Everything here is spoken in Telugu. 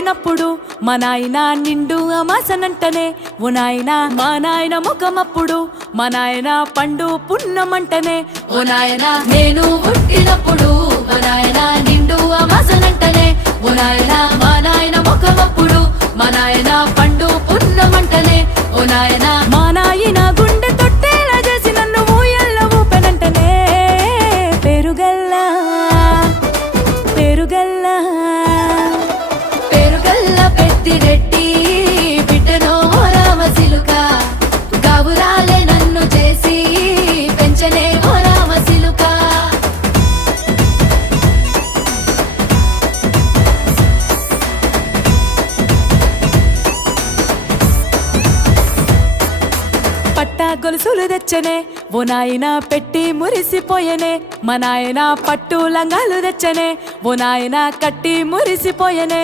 పుట్టినప్పుడు మా నాయన నిండు అమాసనంటనే ఓ నాయన మా నాయన ముఖమప్పుడు మా నాయన పండు పున్నమంటనే ఓ నాయన నేను పుట్టినప్పుడు మా నాయన నిండు అమాసనంటనే ఓ నాయన మా నాయన ముఖమప్పుడు మా నాయన పండు పున్నమంటనే ఓ నాయన మా నాయన గుండె తొట్టేలా చేసి నన్ను ఊయల్ల ఊపెనంటనే పెరుగల్లా పెరుగల్లా పెరుగల్ల పెద్దిరెడ్డి బిడ్డనో రామసిలుక గౌరాలే నన్ను చేసి పెంచనే ఓ రామసిలుక పట్టా గొలుసులు తెచ్చనే ఓ నాయన పెట్టి మురిసిపోయనే మా నాయన పట్టు లంగాలు తెచ్చనే ఓ నాయన కట్టి మురిసిపోయనే